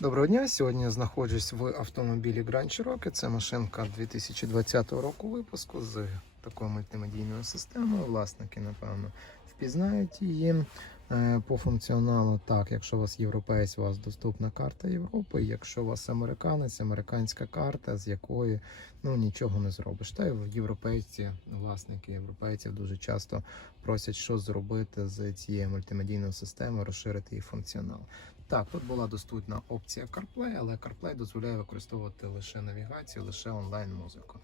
Доброго дня. Сьогодні я знаходжусь в автомобілі Grand Cherokee. Це машинка 2020 року випуску з такою мультимедійною системою. Власники, напевно, впізнають її. Е, По функціоналу, так, якщо у вас європейць, у вас доступна карта Європи. Якщо у вас американець, американська карта, з якої ну нічого не зробиш. Та й європейці, власники європейців дуже часто просять, що зробити з цією мультимедійною системою, розширити її функціонал. Так, тут була доступна опція CarPlay, але CarPlay дозволяє використовувати лише навігацію, лише онлайн-музику.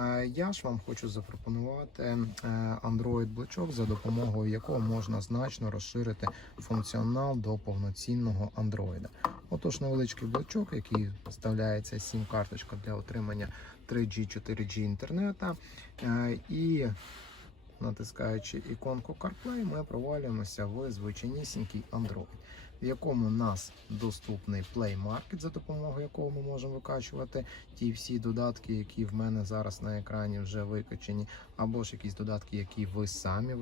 Е, Я ж вам хочу запропонувати е, Android-блочок, за допомогою якого можна значно розширити функціонал до повноцінного Android. Отож, невеличкий блочок, який вставляється сім-карточка для отримання 3G, 4G інтернету. Е, І натискаючи іконку CarPlay, ми провалюємося в звичайнісінький Android в якому нас доступний Play Market, за допомогою якого ми можемо викачувати ті всі додатки, які в мене зараз на екрані вже викачені, або ж якісь додатки, які ви самі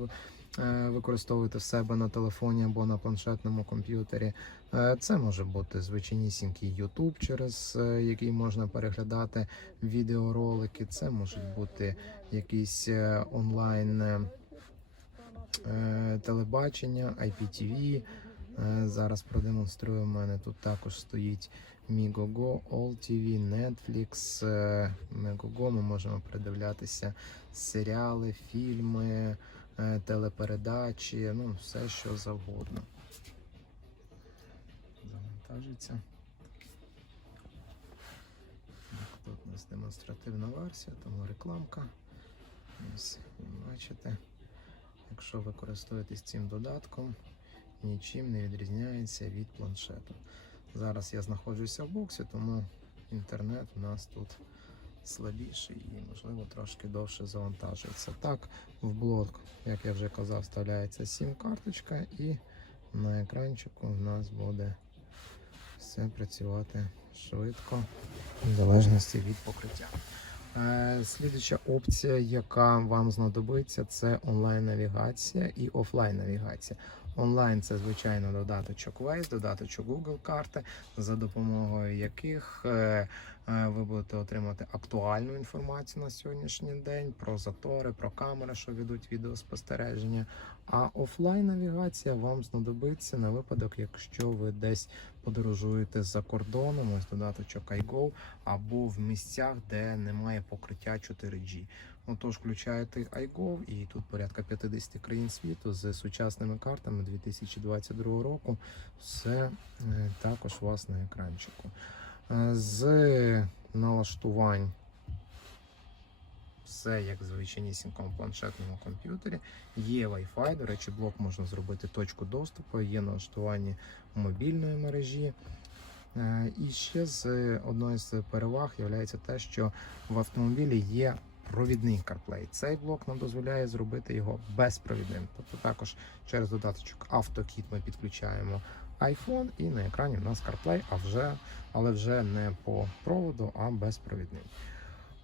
використовуєте в себе на телефоні або на планшетному комп'ютері. Е, Це може бути звичайнісінький YouTube, через е, який можна переглядати відеоролики. Це можуть бути якісь е, онлайн е, е, телебачення, IPTV. Е, Зараз продемонструю. У мене тут також стоїть Migogo, AllTV, Netflix. е, Megogo ми можемо передивлятися серіали, фільми, е, телепередачі, ну все що завгодно. Завантажиться. Тут у нас демонстративна версія, тому рекламка. Ось, бачите, якщо ви користуєтесь цим додатком, нічим не відрізняється від планшету. Зараз я знаходжуся в боксі, тому інтернет у нас тут слабіший і, можливо, трошки довше завантажується. Так, в блок, як я вже казав, вставляється сім-карточка, і на екранчику в нас буде все працювати швидко, в залежності від покриття. Е, Слідуюча опція, яка вам знадобиться, це онлайн-навігація і офлайн-навігація. Онлайн це звичайно додаточок Waze, додаточок Google карти, за допомогою яких е, ви будете отримати актуальну інформацію на сьогоднішній день про затори, про камери, що ведуть відеоспостереження. А офлайн навігація вам знадобиться на випадок, якщо ви десь подорожуєте за кордоном, ось додаточок iGo, або в місцях, де немає покриття 4G. Отож, включаєте iGo, і тут порядка 50 країн світу з сучасними картами 2022 року. Все е, також у вас на екранчику. Е, З налаштувань все як в звичайнісінькому планшетному комп'ютері. Є Wi-Fi, до речі, блок можна зробити точку доступу, є налаштування мобільної мережі. Е, І ще з одної з переваг є те, що в автомобілі є провідний CarPlay. Цей блок нам дозволяє зробити його безпровідним. Тобто також через додаточок AutoKit ми підключаємо iPhone і на екрані у нас CarPlay, а вже, але вже не по проводу, а безпровідний.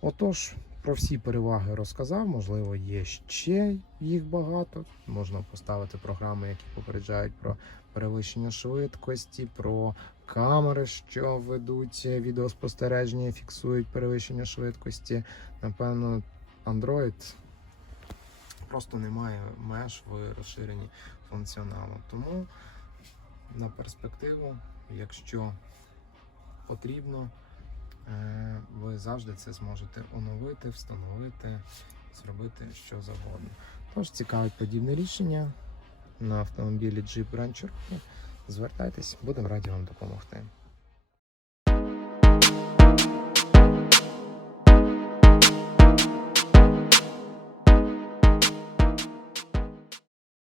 Отож, про всі переваги розказав. Можливо, є ще їх багато. Можна поставити програми, які попереджають про перевищення швидкості, про камери, що ведуть відеоспостереження, фіксують перевищення швидкості. Напевно, Android просто не має меж в розширенні функціоналу. Тому на перспективу, якщо потрібно, е, ви завжди це зможете оновити, встановити, зробити що завгодно. Тож цікавить подібне рішення на автомобілі Jeep Grand. Звертайтесь, будемо раді вам допомогти.